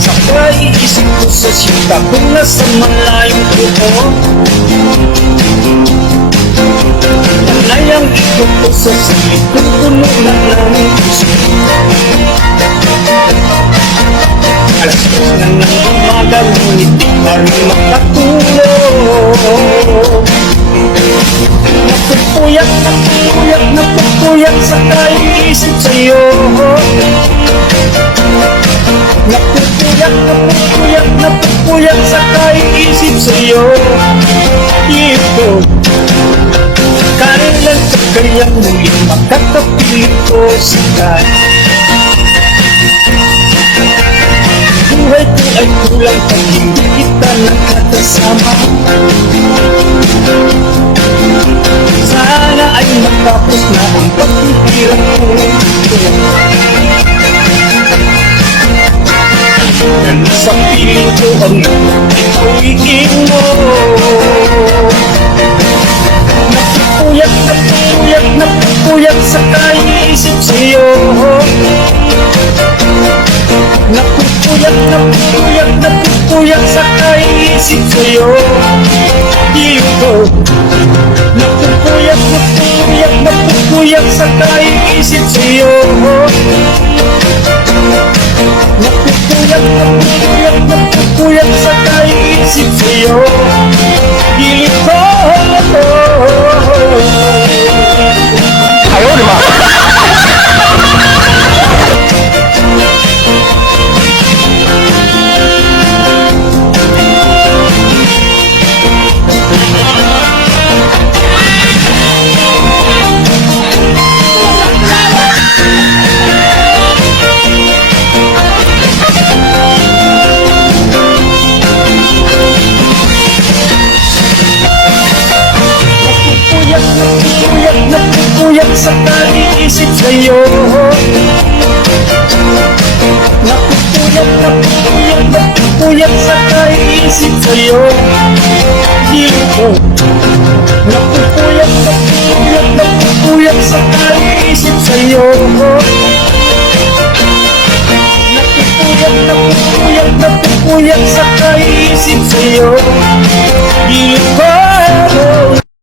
Sa pag-iisip ko sa siyota kung nasa malayong puto, panayang ito ko sa silid kung puno na ng puso. Alas 2 na ng umaga, ngunit di pa rin makatulog. Napupuyat sa kaisip sa'yo. Napupuyat sa kaisip sa'yo. Ito, kailan ka kaya muling makakapilit ko sa kanya? Buhay ko ay kulang pag hindi kita nakakasama. Sana ay matapos na ang pagtitira ko. Sa piling ko ang ituwiin mo. Napupuyat sa kaisip sa'yo. Napupuyat sa kaisip sa'yo. Dito, napupuyat sa kaisip sa'yo. Napupuyat sa kaisip sa'yo. Dito, ayaw naman. Napupuyat sa kaisip sa'yo. Napupuyat sa kaisip sa'yo. Dito, napupuyat